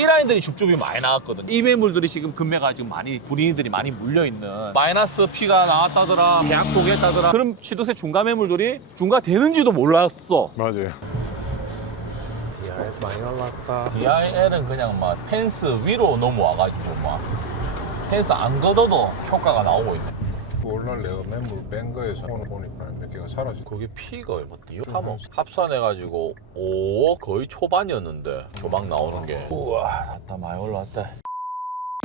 이 라인들이 줍줍이 많이 나왔거든. 이 매물들이 지금 금매가 지금 많이 분위기들이 많이 물려있는 마이너스 P가 나왔다더라, 계약 포기했다더라, 그럼 취득세 중과 매물들이 중과되는지도 몰랐어. 맞아요. DIL 많이 올랐다. DIL은 그냥 막 펜스 위로 넘어와가지고 막 펜스 안 걷어도 효과가 나오고 있네. 오늘 내가 매물 뺀 거에서 오늘 보니까 몇 개가 사라졌어. 거기 P가 얼마대요? 3억 합산해가지고 5억 거의 초반이었는데 조막 나오는 게 우와 났다 많이 올라왔다.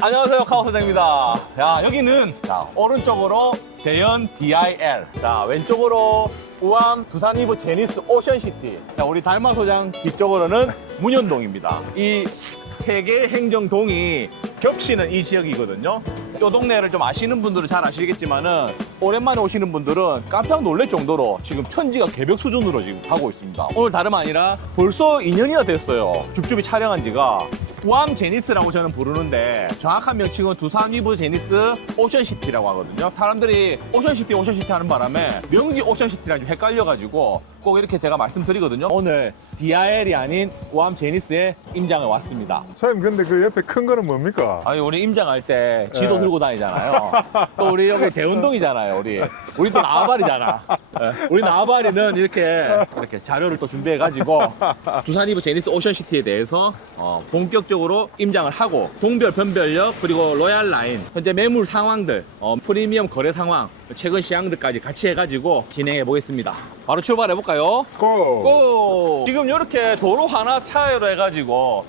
안녕하세요, 카오사장입니다. 야, 여기는 자 오른쪽으로 대연 DIL, 자 왼쪽으로 우암 두산 이브 제니스 오션시티, 자 우리 달마 소장 뒤쪽으로는 문현동입니다. 이 세 개의 행정동이 겹치는 이 지역이거든요. 이 동네를 좀 아시는 분들은 잘 아시겠지만은 오랜만에 오시는 분들은 깜짝 놀랄 정도로 지금 천지가 개벽 수준으로 지금 가고 있습니다. 오늘 다름 아니라 벌써 2년이나 됐어요. 줍줍이 촬영한 지가. 우암 제니스라고 저는 부르는데 정확한 명칭은 두산 이브 제니스 오션시티라고 하거든요. 사람들이 오션시티 하는 바람에 명지 오션시티랑 좀 헷갈려가지고 꼭 이렇게 제가 말씀드리거든요. 오늘 DIL이 아닌 우암 제니스에 임장을 왔습니다. 사장님 근데 그 옆에 큰 거는 뭡니까? 아니 우리 임장할 때 지도 예. 들고 다니잖아요. 또 우리 여기 대운동이잖아요. 우리 또 나와바리잖아. 예. 우리 나와바리는 이렇게 자료를 또 준비해가지고 두산 이브 제니스 오션시티에 대해서 본격적으로 임장을 하고 동별 변별력 그리고 로얄 라인 현재 매물 상황들 프리미엄 거래 상황 최근 시황들까지 같이 해가지고 진행해 보겠습니다. 바로 출발해 볼까요? 고! 고! 지금 이렇게 도로 하나 차이로 해가지고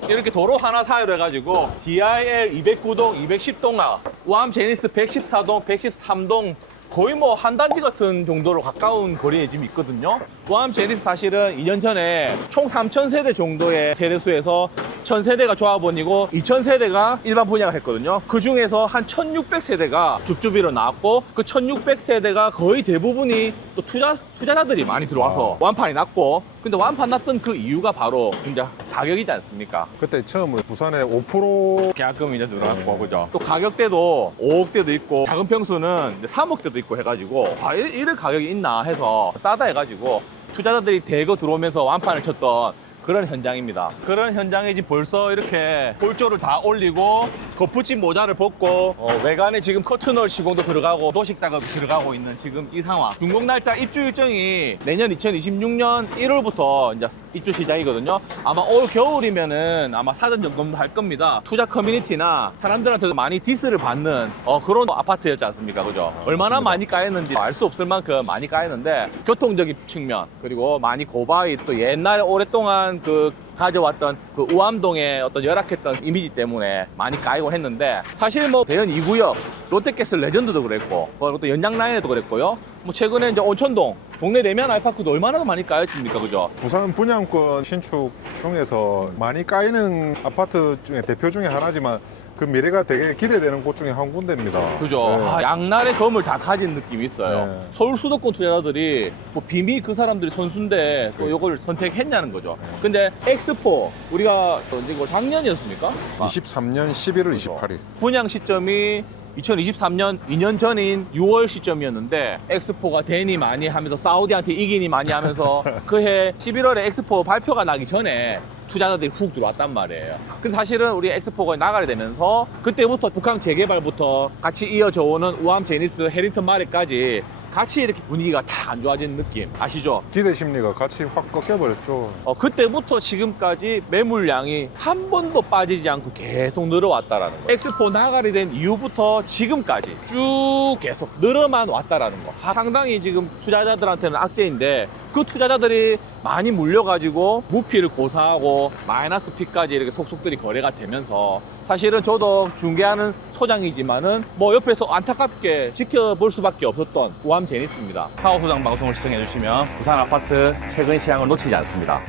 DIL 209동, 210동아, 우암 제니스 114동, 113동 거의 뭐 한 단지 같은 정도로 가까운 거리에 지금 있거든요. 우암 제니스 사실은 2년 전에 총 3,000세대 정도의 세대수에서 1,000세대가 조합원이고 2,000세대가 일반 분양을 했거든요. 그 중에서 한 1,600세대가 줍줍이로 나왔고 그 1,600세대가 거의 대부분이 또 투자자들이 많이 들어와서 완판이 났고, 근데 완판 났던 그 이유가 바로 이제 가격이지 않습니까? 그때 처음으로 부산에 5% 계약금이 이제 들어갔고, 그죠? 또 가격대도 5억대도 있고, 작은 평수는 이제 3억대도 있고 해가지고, 이런 가격이 있나 해서 싸다 해가지고, 투자자들이 대거 들어오면서 완판을 쳤던 그런 현장입니다. 그런 현장에 지금 벌써 이렇게 골조를 다 올리고 거푸집 모자를 벗고 외관에 지금 커튼홀 시공도 들어가고 도식 작업이 들어가고 있는 지금 이 상황. 준공 날짜 입주 일정이 내년 2026년 1월부터 이제 입주 시작이거든요. 아마 올 겨울이면은 아마 사전 점검도 할 겁니다. 투자 커뮤니티나 사람들한테도 많이 디스를 받는 그런 아파트였지 않습니까? 그죠? 얼마나 많이 까였는지 알 수 없을 만큼 많이 까였는데 교통적인 측면 그리고 많이 고바위 또 옛날에 오랫동안 그 가져왔던 그 우암동의 어떤 열악했던 이미지 때문에 많이 까이고 했는데, 사실 뭐 대연 2구역 롯데캐슬 레전드도 그랬고 또 연장라인에도 그랬고요. 뭐 최근에 이제 온천동 동네 레미안 아이파크도 얼마나 많이 까였습니까? 그죠? 부산 분양권 신축 중에서 많이 까이는 아파트 중에 대표 중에 하나지만 그 미래가 되게 기대되는 곳 중에 한 군데입니다. 그죠? 네. 양날의 검을 다 가진 느낌이 있어요. 네. 서울 수도권 투자자들이 뭐 빔이 그 사람들이 선수인데 또 이걸 선택했냐는 거죠. 근데 엑스포 우리가 언제고 작년이었습니까? 23년 11월 28일. 분양 시점이 2023년 2년 전인 6월 시점이었는데 엑스포가 되니 많이 하면서 사우디한테 이기니 많이 하면서 그해 11월에 엑스포 발표가 나기 전에 투자자들이 훅 들어왔단 말이에요. 근데 사실은 우리 엑스포가 나가게 되면서 그때부터 북한 재개발부터 같이 이어져 오는 우암 제니스 해링턴 마을까지 같이 이렇게 분위기가 다 안 좋아진 느낌 아시죠? 기대 심리가 같이 확 꺾여버렸죠. 그때부터 지금까지 매물량이 한 번도 빠지지 않고 계속 늘어왔다라는 거. 엑스포 나가리 된 이후부터 지금까지 쭉 계속 늘어만 왔다라는 거. 상당히 지금 투자자들한테는 악재인데 그 투자자들이 많이 물려가지고 무피를 고사하고 마이너스 피까지 이렇게 속속들이 거래가 되면서, 사실은 저도 중개하는 소장이지만은 뭐 옆에서 안타깝게 지켜볼 수밖에 없었던 우암 제니스입니다. 카오 소장 방송을 시청해주시면 부산 아파트 최근 시향을 놓치지 않습니다.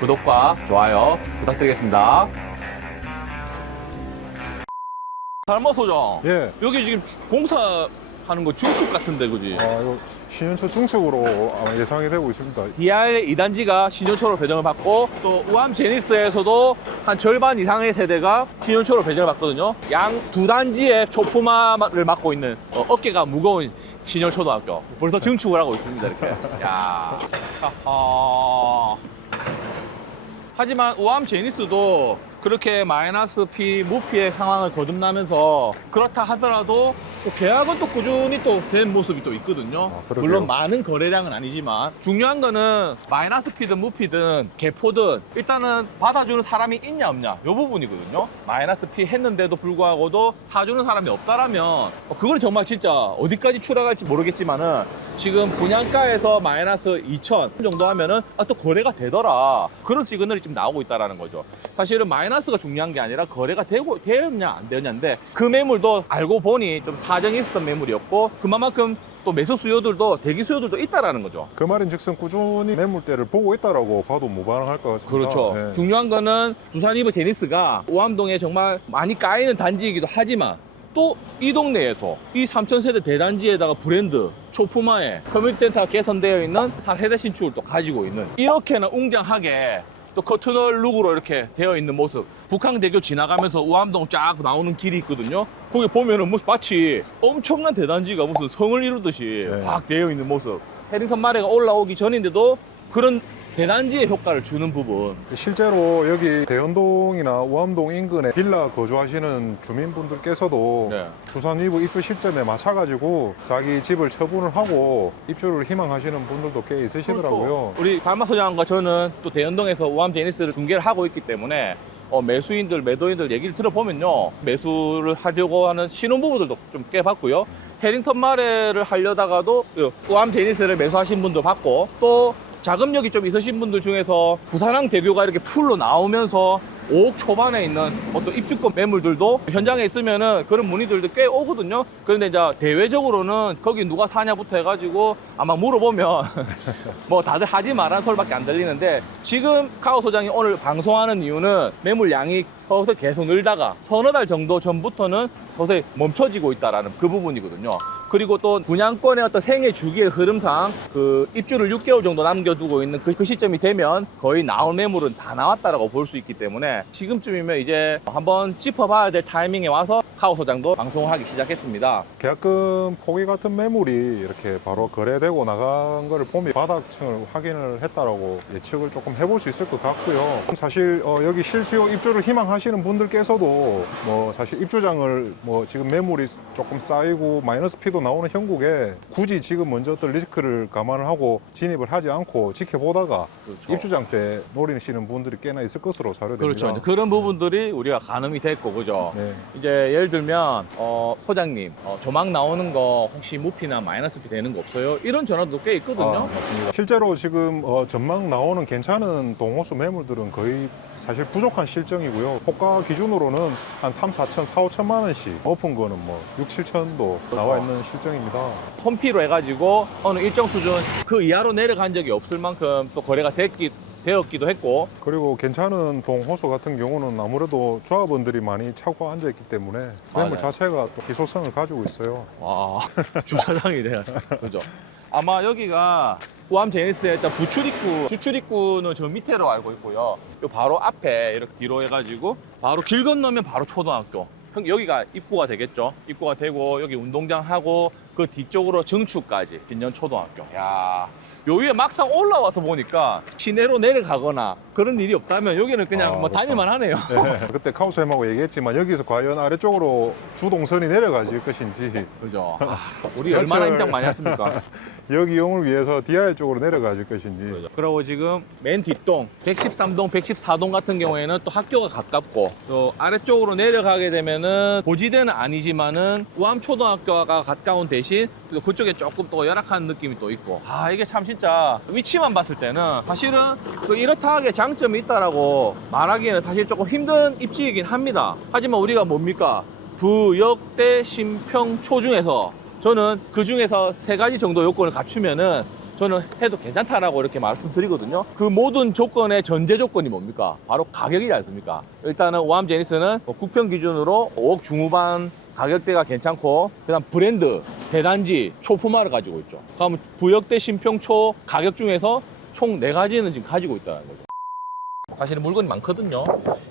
구독과 좋아요 부탁드리겠습니다. 달마 소장, 예. 여기 지금 공사하는 거 중축 같은데, 그지? 이거 신현초 중축으로 아마 예상이 되고 있습니다. DIL 2단지가 신현초로 배정을 받고, 또 우암 제니스에서도 한 절반 이상의 세대가 신현초로 배정을 받거든요. 양 두 단지의 초품화를 맡고 있는 어깨가 무거운 신현초등학교. 벌써 증축을 하고 있습니다, 이렇게. 야. 하지만 우암 제니스도 그렇게 마이너스 P, 무피의 상황을 거듭나면서 그렇다 하더라도 또 계약은 또 꾸준히 또 된 모습이 또 있거든요. 그러게요. 물론 많은 거래량은 아니지만 중요한 거는 마이너스 P든 무피든 개포든 일단은 받아주는 사람이 있냐 없냐 이 부분이거든요. 마이너스 P 했는데도 불구하고도 사주는 사람이 없다라면 그건 정말 진짜 어디까지 추락할지 모르겠지만은 지금 분양가에서 마이너스 2천 정도 하면은 또 거래가 되더라 그런 시그널이 지금 나오고 있다라는 거죠. 사실은 마이너스가 중요한 게 아니라 거래가 되었냐 안 되었냐인데 그 매물도 알고 보니 좀 사정이 있었던 매물이었고 그만큼 또 매수 수요들도 대기 수요들도 있다라는 거죠. 그 말인즉슨 꾸준히 매물대를 보고 있다라고 봐도 무방할 것 같습니다. 그렇죠. 네. 중요한 거는 두산 이브 제니스가 오암동에 정말 많이 까이는 단지이기도 하지만 또 이 동네에서 이 3000세대 대단지에다가 브랜드 초품화에 커뮤니티 센터가 개선되어 있는 4세대 신축을 또 가지고 있는 이렇게나 웅장하게 또 커튼홀 룩으로 이렇게 되어 있는 모습. 북항대교 지나가면서 우암동 쫙 나오는 길이 있거든요. 거기 보면은 마치 엄청난 대단지가 무슨 성을 이루듯이 네. 막 되어 있는 모습. 해링턴 마레가 올라오기 전인데도 그런 대단지의 효과를 주는 부분. 실제로 여기 대연동이나 우암동 인근에 빌라 거주하시는 주민분들께서도 네. 두산 이브 입주 시점에 맞춰가지고 자기 집을 처분을 하고 입주를 희망하시는 분들도 꽤 있으시더라고요. 그렇죠. 우리 달마 소장과 저는 또 대연동에서 우암 제니스를 중개를 하고 있기 때문에 매수인들, 매도인들 얘기를 들어보면요. 매수를 하려고 하는 신혼부부들도 좀 꽤 봤고요. 해링턴 마레를 하려다가도 우암 제니스를 매수하신 분도 봤고 또 자금력이 좀 있으신 분들 중에서 부산항 대교가 이렇게 풀로 나오면서 5억 초반에 있는 어떤 입주권 매물들도 현장에 있으면은 그런 문의들도 꽤 오거든요. 그런데 이제 대외적으로는 거기 누가 사냐부터 해가지고 아마 물어보면 뭐 다들 하지 말라는 소리밖에 안 들리는데 지금 카오 소장이 오늘 방송하는 이유는 매물 양이 서서히 계속 늘다가 서너 달 정도 전부터는 서서히 멈춰지고 있다라는 그 부분이거든요. 그리고 또 분양권의 어떤 생애 주기의 흐름상 그 입주를 6개월 정도 남겨두고 있는 그 시점이 되면 거의 나올 매물은 다 나왔다라고 볼 수 있기 때문에 지금쯤이면 이제 한번 짚어봐야 될 타이밍에 와서 카오 소장도 방송을 하기 시작했습니다. 계약금 포기 같은 매물이 이렇게 바로 거래되고 나간 거를 보면 바닥층을 확인을 했다라고 예측을 조금 해볼 수 있을 것 같고요. 사실 여기 실수요 입주를 희망하시는 분들께서도 뭐 사실 입주장을 뭐 지금 매물이 조금 쌓이고 마이너스 P도 나오는 형국에 굳이 지금 먼저 어떤 리스크를 감안을 하고 진입을 하지 않고 지켜보다가 그렇죠. 입주장 때 노리시는 분들이 꽤나 있을 것으로 자료됩니다. 그렇죠. 이제 그런 부분들이 우리가 가늠이 됐고, 그죠? 네. 이제 예를 들면, 소장님, 조망 나오는 거 혹시 무피나 마이너스 피 되는 거 없어요? 이런 전화도 꽤 있거든요. 맞습니다. 실제로 지금 전망 나오는 괜찮은 동호수 매물들은 거의 사실 부족한 실정이고요. 호가 기준으로는 한 3, 4천, 4, 5천만 원씩 오픈 거는 뭐 6, 7천도 나와 있는 실정입니다. 손피로 해가지고 어느 일정 수준 그 이하로 내려간 적이 없을 만큼 또 거래가 되었기도 했고. 그리고 괜찮은 동호수 같은 경우는 아무래도 조합원들이 많이 차고 앉아있기 때문에 매물 맞아요. 자체가 또 희소성을 가지고 있어요. 와, 주차장이 돼요. 그죠? 아마 여기가 우암 제니스의 일단 주출입구는 저 밑에로 알고 있고요. 요 바로 앞에 이렇게 뒤로 해가지고 바로 길 건너면 바로 초등학교. 여기가 입구가 되겠죠. 입구가 되고 여기 운동장하고 그 뒤쪽으로 정축까지 빈년 초등학교. 야, 요 위에 막상 올라와서 보니까 시내로 내려가거나 그런 일이 없다면 여기는 그냥 뭐 그렇죠. 다닐만 하네요. 네, 그때 카우스햄하고 얘기했지만 여기서 과연 아래쪽으로 주동선이 내려가질 것인지 그죠? 우리 얼마나 임장 많이 했습니까? 여기용을 위해서 DIR 쪽으로 내려가질 것인지. 그리고 지금 맨 뒷동 113동, 114동 같은 경우에는 또 학교가 가깝고 또 아래쪽으로 내려가게 되면은 고지대는 아니지만은 우암초등학교가 가까운 대신 또 그쪽에 조금 또 열악한 느낌이 또 있고 이게 참 진짜 위치만 봤을 때는 사실은 이렇다 하게 장점이 있다라고 말하기에는 사실 조금 힘든 입지이긴 합니다. 하지만 우리가 뭡니까? 부역대 신평초 중에서 저는 그 중에서 3가지 정도 요건을 갖추면은 저는 해도 괜찮다라고 이렇게 말씀드리거든요. 그 모든 조건의 전제 조건이 뭡니까? 바로 가격이지 않습니까? 일단은 우암 제니스는 국평 기준으로 5억 중후반 가격대가 괜찮고 그다음 브랜드, 대단지, 초품화를 가지고 있죠. 그러면 부역대 신평초 가격 중에서 총 4가지는 지금 가지고 있다는 거죠. 사실은 물건이 많거든요.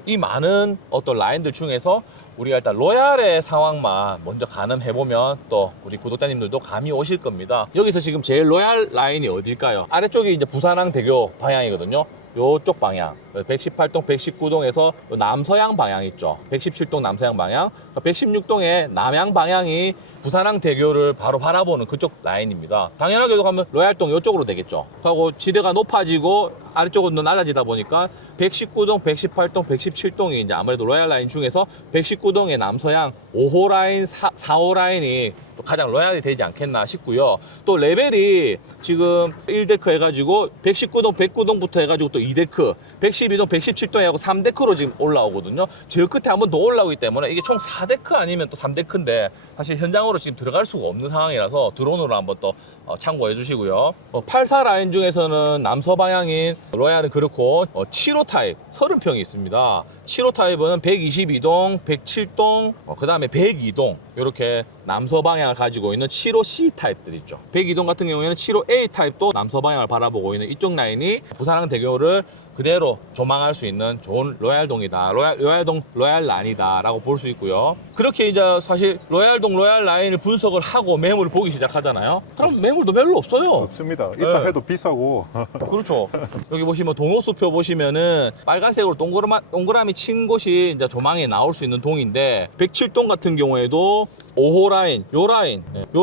이 많은 어떤 라인들 중에서 우리가 일단 로얄의 상황만 먼저 가늠해보면 또 우리 구독자님들도 감이 오실 겁니다. 여기서 지금 제일 로얄 라인이 어딜까요? 아래쪽이 이제 부산항 대교 방향이거든요. 요쪽 방향 118동 119동에서 남서양 방향 있죠. 117동 남서양 방향, 116동의 남양 방향이 부산항대교를 바로 바라보는 그쪽 라인입니다. 당연하게도 가면 로얄동 이쪽으로 되겠죠. 하고 지대가 높아지고 아래쪽은 낮아지다 보니까 119동, 118동, 117동이 이제 아무래도 로얄 라인 중에서 119동의 남서양 5호 라인, 4호 라인이 또 가장 로얄이 되지 않겠나 싶고요. 또 레벨이 지금 1데크 해가지고 119동, 109동부터 해가지고 또 2데크, 112동, 117동 해가지고 3데크로 지금 올라오거든요. 저 끝에 한 번 더 올라오기 때문에 이게 총 4데크 아니면 또 3데크인데 사실 현장으로 지금 들어갈 수가 없는 상황이라서 드론으로 한번 또 참고해 주시고요. 84 라인 중에서는 남서 방향인 로얄은 그렇고 7호 타입 30평이 있습니다. 7호 타입은 122동, 107동, 그 다음에 102동 이렇게 남서 방향을 가지고 있는 7호 C 타입들 있죠. 102동 같은 경우에는 7호 A 타입도 남서 방향을 바라보고 있는 이쪽 라인이 부산항대교를 그대로 조망할 수 있는 좋은 로얄동이다. 로얄동 로얄란이다 라고 볼 수 있고요. 그렇게 이제 사실 로얄동 로얄라인을 분석을 하고 매물을 보기 시작하잖아요. 그럼 매물도 별로 없어요. 없습니다. 있다 네. 해도 비싸고. 그렇죠. 여기 보시면 동호수표 보시면은 빨간색으로 동그라미 친 곳이 이제 조망에 나올 수 있는 동인데 107동 같은 경우에도 5호 라인, 요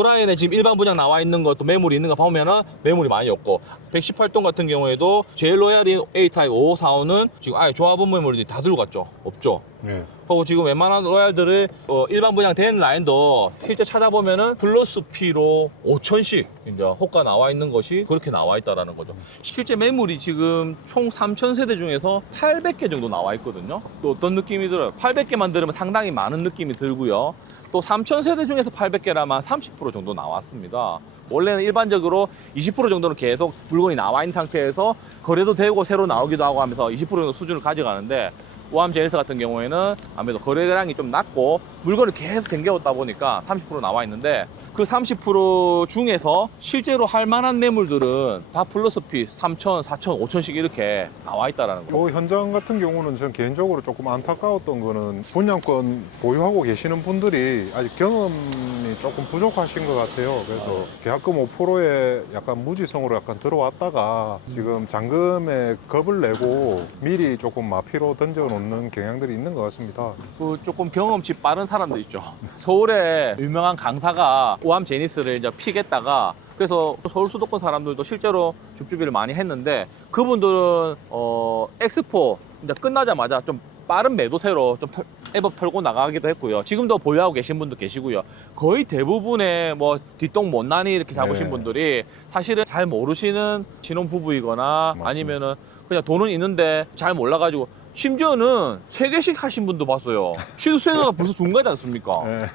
라인에 지금 일반 분양 나와 있는 것도 매물이 있는 거 보면은 매물이 많이 없고 118동 같은 경우에도 제일 로얄인 A타입 5호 4호는 지금 아예 조합원 매물이 다 들고 갔죠. 없죠. 네. 하고 지금 웬만한 로얄들을 일반 분양 된 라인도 실제 찾아보면은 플러스 P로 5천씩 이제 호가 나와 있는 것이 그렇게 나와 있다라는 거죠. 실제 매물이 지금 총 3,000세대 중에서 800개 정도 나와 있거든요. 또 어떤 느낌이 들어요? 800개만 들으면 상당히 많은 느낌이 들고요. 또 3,000세대 중에서 800개라면 30% 정도 나왔습니다. 원래는 일반적으로 20% 정도는 계속 물건이 나와 있는 상태에서 거래도 되고 새로 나오기도 하고 하면서 20% 정도 수준을 가져가는데 오암 제네스 같은 경우에는 아무래도 거래량이 좀 낮고 물건을 계속 쟁겨왔다 보니까 30% 나와 있는데 그 30% 중에서 실제로 할 만한 매물들은 다 플러스 피 3천, 4천, 5천씩 이렇게 나와 있다는 거예요. 이 현장 같은 경우는 전 개인적으로 조금 안타까웠던 거는 분양권 보유하고 계시는 분들이 아직 경험이 조금 부족하신 것 같아요. 그래서 계약금 5%에 약간 무지성으로 약간 들어왔다가 지금 잔금에 겁을 내고 미리 조금 마피로 던져놓는 경향들이 있는 것 같습니다. 그 조금 경험치 빠른 사람도 있죠. 서울에 유명한 강사가 오암 제니스를 이제 피겠다가 그래서 서울 수도권 사람들도 실제로 줍줍이를 많이 했는데 그분들은 엑스포 이제 끝나자마자 좀 빠른 매도세로 좀 애법 털고 나가기도 했고요. 지금도 보유하고 계신 분도 계시고요. 거의 대부분의 뭐 뒷동 못난이 이렇게 잡으신 네. 분들이 사실은 잘 모르시는 신혼부부이거나 맞습니다. 아니면은 그냥 돈은 있는데 잘 몰라가지고 심지어는 3개씩 하신 분도 봤어요. 취득세가 벌써 중과지 않습니까? 네.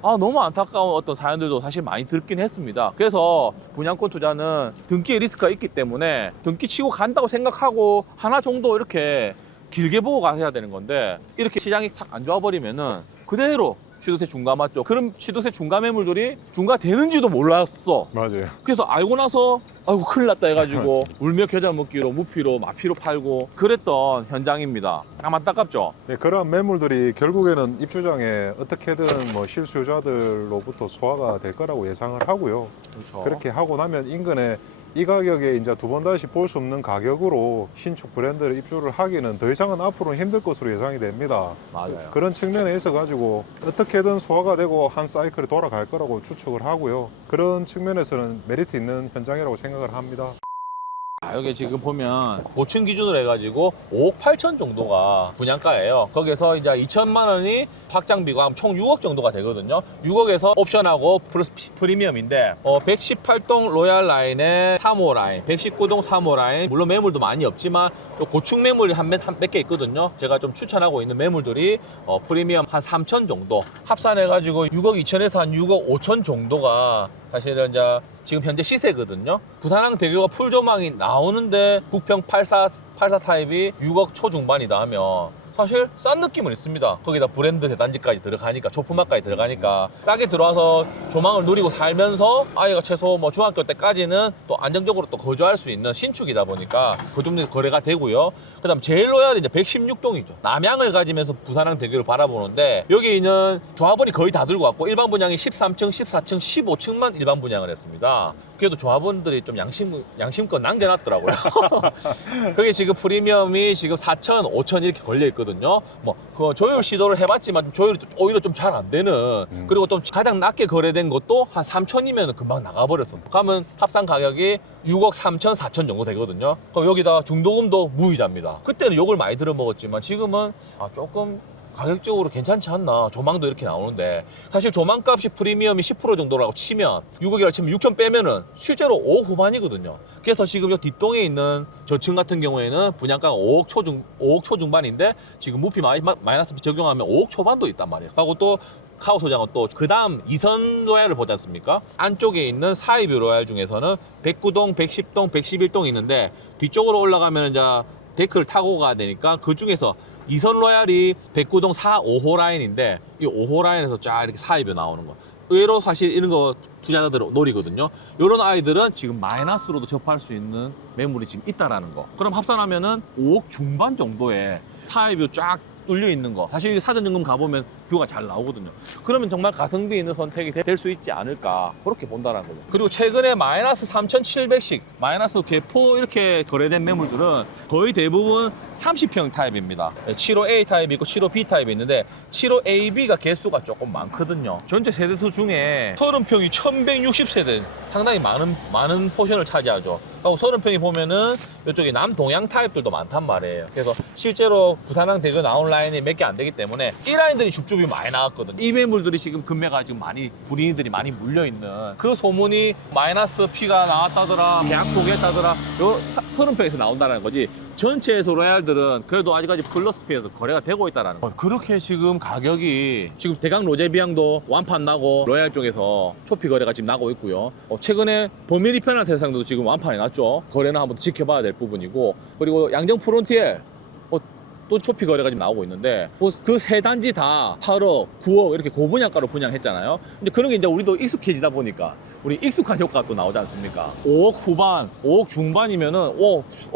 아, 너무 안타까운 어떤 사연들도 사실 많이 듣긴 했습니다. 그래서 분양권 투자는 등기의 리스크가 있기 때문에 등기 치고 간다고 생각하고 하나 정도 이렇게 길게 보고 가셔야 되는 건데 이렇게 시장이 탁 안 좋아버리면은 그대로 취득세 중과 맞죠. 그럼 취득세 중과 매물들이 중과되는지도 몰랐어. 맞아요. 그래서 알고 나서 아이고 큰일 났다 해가지고 울며 겨자 먹기로 무피로 마피로 팔고 그랬던 현장입니다. 참 안타깝죠. 네, 그러한 매물들이 결국에는 입주장에 어떻게든 뭐 실수요자들로부터 소화가 될 거라고 예상을 하고요. 그렇죠. 그렇게 하고 나면 인근에 이 가격에 이제 두 번 다시 볼 수 없는 가격으로 신축 브랜드를 입주를 하기는 더 이상은 앞으로는 힘들 것으로 예상이 됩니다. 맞아요. 그런 측면에 있어 가지고 어떻게든 소화가 되고 한 사이클이 돌아갈 거라고 추측을 하고요. 그런 측면에서는 메리트 있는 현장이라고 생각을 합니다. 여기 지금 보면 고층 기준으로 해가지고 5억 8천 정도가 분양가예요. 거기서 이제 2천만 원이 확장비가 총 6억 정도가 되거든요. 6억에서 옵션하고 플러스 프리미엄인데 118동 로얄 라인에 3호 라인, 119동 3호 라인 물론 매물도 많이 없지만 또 고층 매물이 한 몇 개 있거든요. 제가 좀 추천하고 있는 매물들이 프리미엄 한 3천 정도 합산해가지고 6억 2천에서 한 6억 5천 정도가 사실은 이제 지금 현재 시세거든요. 부산항대교가 풀조망이 나오는데 국평 84 타입이 6억 초중반이다 하면 사실 싼 느낌은 있습니다. 거기다 브랜드 대단지까지 들어가니까 초품화까지 들어가니까 싸게 들어와서 조망을 누리고 살면서 아이가 최소 뭐 중학교 때까지는 또 안정적으로 또 거주할 수 있는 신축이다 보니까 그 정도 거래가 되고요. 그다음 제일 로얄이 이제 116동이죠. 남양을 가지면서 부산항대교를 바라보는데 여기 있는 조합원이 거의 다 들고 왔고 일반 분양이 13층, 14층, 15층만 일반 분양을 했습니다. 그래도 조합원들이 좀 양심껏 남겨놨더라고요. 그게 지금 프리미엄이 지금 4,000, 5,000 이렇게 걸려 있거든요. 뭐 그 조율 시도를 해봤지만 조율이 오히려 좀 잘 안 되는. 그리고 또 가장 낮게 거래된 것도 한 3,000이면 금방 나가버렸어. 그러면 합산 가격이 6억 3천, 4천 정도 되거든요. 그럼 여기다 중도금도 무이자입니다. 그때는 욕을 많이 들어먹었지만 지금은 조금 가격적으로 괜찮지 않나. 조망도 이렇게 나오는데 사실 조망값이 프리미엄이 10% 정도라고 치면 6억이라고 치면 6천 빼면은 실제로 5억 후반이거든요. 그래서 지금 요 뒷동에 있는 저층 같은 경우에는 분양가가 5억 초중반인데 지금 무피 마이너스 적용하면 5억 초반도 있단 말이에요. 하고 또 카오 소장은 또 그 다음 2선 로얄을 보지 않습니까? 안쪽에 있는 사이뷰 로얄 중에서는 109동, 110동, 111동이 있는데 뒤쪽으로 올라가면 이제 데크를 타고 가야 되니까 그 중에서 2선 로얄이 109동 4, 5호 라인인데 이 5호 라인에서 쫙 이렇게 사이뷰 나오는 거. 의외로 사실 이런 거 투자자들 노리거든요. 이런 아이들은 지금 마이너스로도 접할 수 있는 매물이 지금 있다라는 거. 그럼 합산하면은 5억 중반 정도의 사이뷰 쫙 뚫려 있는 거. 사실 사전점검 가보면 뷰가 잘 나오거든요. 그러면 정말 가성비 있는 선택이 될 수 있지 않을까 그렇게 본다는 거죠. 그리고 최근에 마이너스 3,700씩 마이너스 개포 이렇게 거래된 매물들은 거의 대부분 30평 타입입니다. 75A 타입이 있고 75B 타입이 있는데 75AB가 개수가 조금 많거든요. 전체 세대수 중에 30평이 1160세대 상당히 많은 포션을 차지하죠. 하고 30평이 보면은 이쪽에 남동양 타입들도 많단 말이에요. 그래서 실제로 부산항 대교 나온 라인이 몇 개 안 되기 때문에 이 라인들이 줍줍이 많이 나왔거든요. 이 매물들이 지금 금매가 지금 많이 불이인들이 많이 물려있는 그 소문이 마이너스 P가 나왔다더라, 계약 포기했다더라, 요 30평에서 나온다는 거지. 전체에서 로얄들은 그래도 아직까지 플러스 P에서 거래가 되고 있다는 거. 그렇게 지금 가격이 지금 대강 로제비앙도 완판 나고 로얄 쪽에서 초피 거래가 지금 나고 있고요. 최근에 범위리 편한 대상도 지금 완판이 났죠. 거래는 한번 지켜봐야 될 부분이고, 그리고 양정 프론티엘 또 초피 거래가 지금 나오고 있는데 그 세 단지 다 8억, 9억 이렇게 고분양가로 분양했잖아요. 근데 그런 게 이제 우리도 익숙해지다 보니까 우리 익숙한 효과가 또 나오지 않습니까? 5억 후반, 5억 중반이면은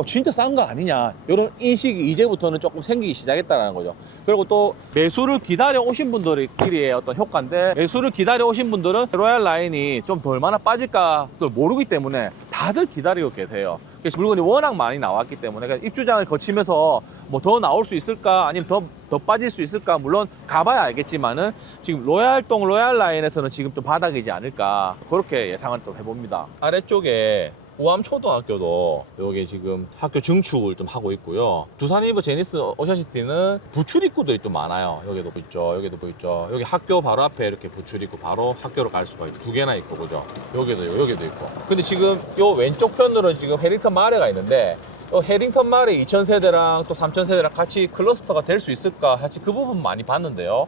진짜 싼 거 아니냐 이런 인식이 이제부터는 조금 생기기 시작했다는 거죠. 그리고 또 매수를 기다려 오신 분들끼리의 어떤 효과인데, 매수를 기다려 오신 분들은 로얄 라인이 좀 더 얼마나 빠질까 모르기 때문에 다들 기다리고 계세요. 물건이 워낙 많이 나왔기 때문에 그러니까 입주장을 거치면서 뭐 더 나올 수 있을까 아니면 더 빠질 수 있을까, 물론 가봐야 알겠지만은 지금 로얄동 로얄 라인에서는 지금 좀 바닥이지 않을까 그렇게 예상을 또 해봅니다. 아래쪽에 우암초등학교도 여기 지금 학교 증축을 좀 하고 있고요. 두산이브 제니스 오션시티는 부출입구들이 좀 많아요. 여기도 보이죠, 여기도 보이죠. 여기 학교 바로 앞에 이렇게 부출입구 바로 학교로 갈 수가 있고 2개나 있고, 그죠? 여기도 있고. 근데 지금 요 왼쪽 편으로는 지금 해링턴 마레가 있는데 해링턴 마레 2000세대랑 또 3000세대랑 같이 클러스터가 될 수 있을까? 사실 그 부분 많이 봤는데요.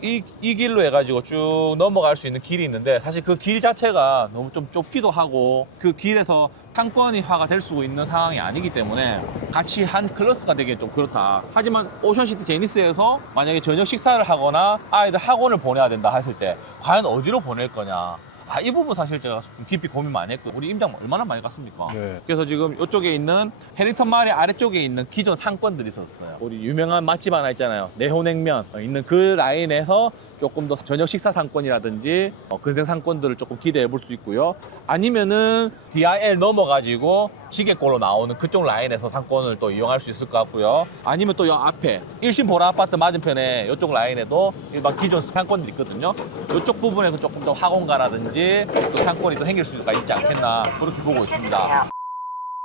이 길로 해가지고 쭉 넘어갈 수 있는 길이 있는데 사실 그 길 자체가 너무 좀 좁기도 하고 그 길에서 상권화가 될 수 있는 상황이 아니기 때문에 같이 한 클러스가 되기엔 좀 그렇다. 하지만 오션시티 제니스에서 만약에 저녁 식사를 하거나 아이들 학원을 보내야 된다 했을 때 과연 어디로 보낼 거냐. 이 부분 사실 제가 좀 깊이 고민 많이 했고, 우리 임장 얼마나 많이 갔습니까? 네. 그래서 지금 이쪽에 있는 해링턴 마을의 아래쪽에 있는 기존 상권들이 있었어요. 우리 유명한 맛집 하나 있잖아요. 내호냉면 있는 그 라인에서 조금 더 저녁 식사 상권이라든지 근생 상권들을 조금 기대해 볼 수 있고요. 아니면은 DIL 넘어가지고 지게골로 나오는 그쪽 라인에서 상권을 또 이용할 수 있을 것 같고요. 아니면 또 이 앞에 일신 보라 아파트 맞은편에 이쪽 라인에도 일반 기존 상권들이 있거든요. 이쪽 부분에서 조금 더 학원가라든지 또 상권이 또 생길 수가 있지 않겠나 그렇게 보고 있습니다.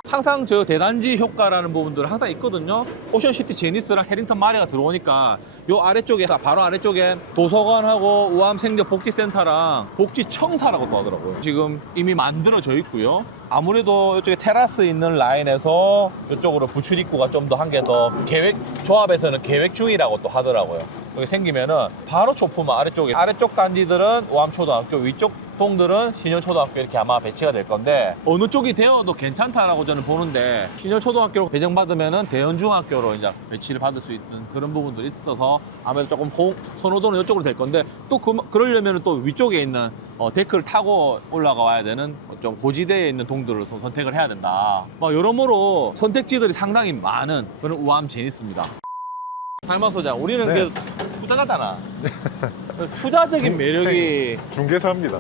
항상 저 대단지 효과라는 부분들은 항상 있거든요. 오션시티 제니스랑 해링턴 마레가 들어오니까 요 아래쪽에, 바로 아래쪽에 도서관하고 우암생협복지센터랑 복지청사라고 또 하더라고요. 지금 이미 만들어져 있고요. 아무래도 이쪽에 테라스 있는 라인에서 이쪽으로 부출입구가 좀 더 한 개 더 조합에서는 계획 중이라고 또 하더라고요. 여기 생기면은 바로 초품화 아래쪽 단지들은 우암초등학교, 위쪽 동들은 신현초등학교 이렇게 아마 배치가 될 건데 어느 쪽이 되어도 괜찮다라고 저는 보는데, 신현초등학교로 배정받으면은 대연중학교로 이제 배치를 받을 수 있는 그런 부분들이 있어서 아무래도 조금 선호도는 이쪽으로 될 건데, 또 그러려면은 또 위쪽에 있는 데크를 타고 올라가 와야 되는 좀 고지대에 있는 동들을 선택을 해야 된다. 여러모로 선택지들이 상당히 많은 그런 우암 제니스입니다. 할만 소장, 우리는 네. 투자가잖아. 투자적인 매력이 중개사입니다.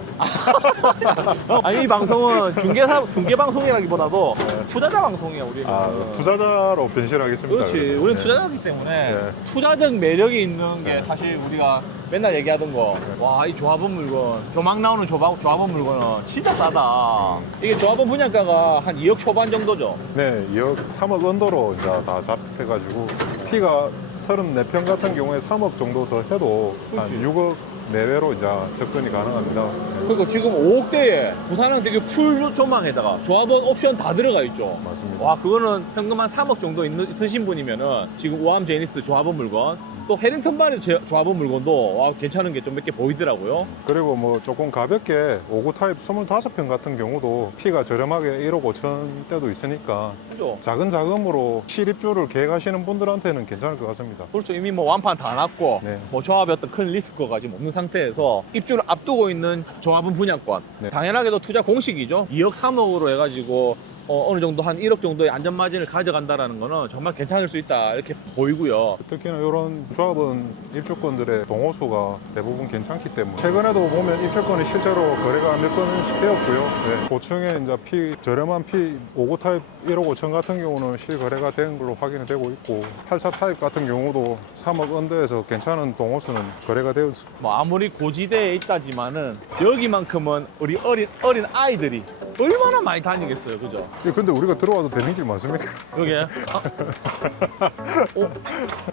아니 이 방송은 중개 방송이라기보다도 투자자 방송이야 우리는. 투자자로 변신하겠습니다. 그렇지. 그러면. 우리는 네. 투자자이기 때문에 네. 투자적 매력이 있는 게 네. 사실 우리가 맨날 얘기하던 거. 와, 이 조합원 물건, 조막 나오는 조합원 물건은 진짜 싸다. 이게 조합원 분양가가 한 2억 초반 정도죠. 네, 2억, 3억 언더로 이제 다 잡혀가지고 피가 34평 같은 경우에 3억 정도 더 해도 한 그렇지. 6억 내외로 이제 접근이 가능합니다. 네. 그리고 지금 5억대에 부산은 되게 풀 조망에다가 조합원 옵션 다 들어가 있죠. 맞습니다. 와, 그거는 현금 한 3억 정도 있으신 분이면은 지금 오암 제니스 조합원 물건, 또 해링턴 바리 조합원 물건도 와, 괜찮은 게 좀 몇 개 보이더라고요. 그리고 뭐 조금 가볍게 5구 타입 25평 같은 경우도 피가 저렴하게 1억 5천 대도 있으니까 그죠? 작은 자금으로 실입주를 계획하시는 분들한테는 괜찮을 것 같습니다. 그렇죠. 이미 뭐 완판 다 났고 네. 뭐 조합의 어떤 큰 리스크가 지금 없는 상태에서 입주를 앞두고 있는 조합은 분양권. 네. 당연하게도 투자 공식이죠. 2억 3억으로 해가지고 어느 정도 한 1억 정도의 안전 마진을 가져간다라는 거는 정말 괜찮을 수 있다 이렇게 보이고요. 특히나 이런 조합은 입주권들의 동호수가 대부분 괜찮기 때문에 최근에도 보면 입주권이 실제로 거래가 몇 건씩 되었고요. 네, 고층에 이제 저렴한 피 5구 타입 1억 5천 같은 경우는 실거래가 된 걸로 확인이 되고 있고 84 타입 같은 경우도 3억 언더에서 괜찮은 동호수는 거래가 되었습니다. 뭐 아무리 고지대에 있다지만은 여기만큼은 우리 어린 아이들이 얼마나 많이 다니겠어요, 그죠? 근데 우리가 들어와도 되는 길 많습니까? 여기에.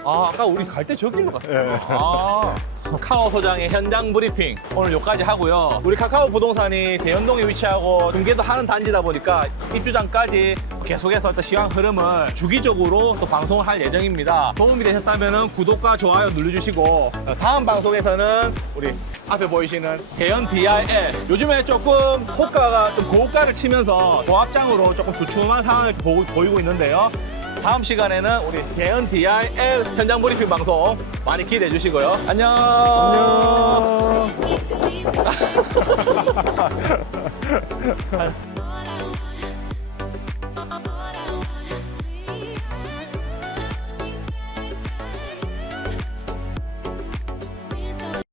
아까 우리 갈 때 저길로 갔어요. 예. 카카오 소장의 현장 브리핑 오늘 여기까지 하고요. 우리 카카오 부동산이 대연동에 위치하고 중개도 하는 단지다 보니까 입주장까지 계속해서 또 시황 흐름을 주기적으로 또 방송을 할 예정입니다. 도움이 되셨다면 구독과 좋아요 눌러주시고 다음 방송에서는 우리 앞에 보이시는 대연 DIL 요즘에 조금 호가가 좀 고가를 치면서 조합장으로 조금 주춤한 상황을 보이고 있는데요. 다음 시간에는 우리 대연 DIL 현장 브리핑 방송 많이 기대해 주시고요. 안녕. 안녕.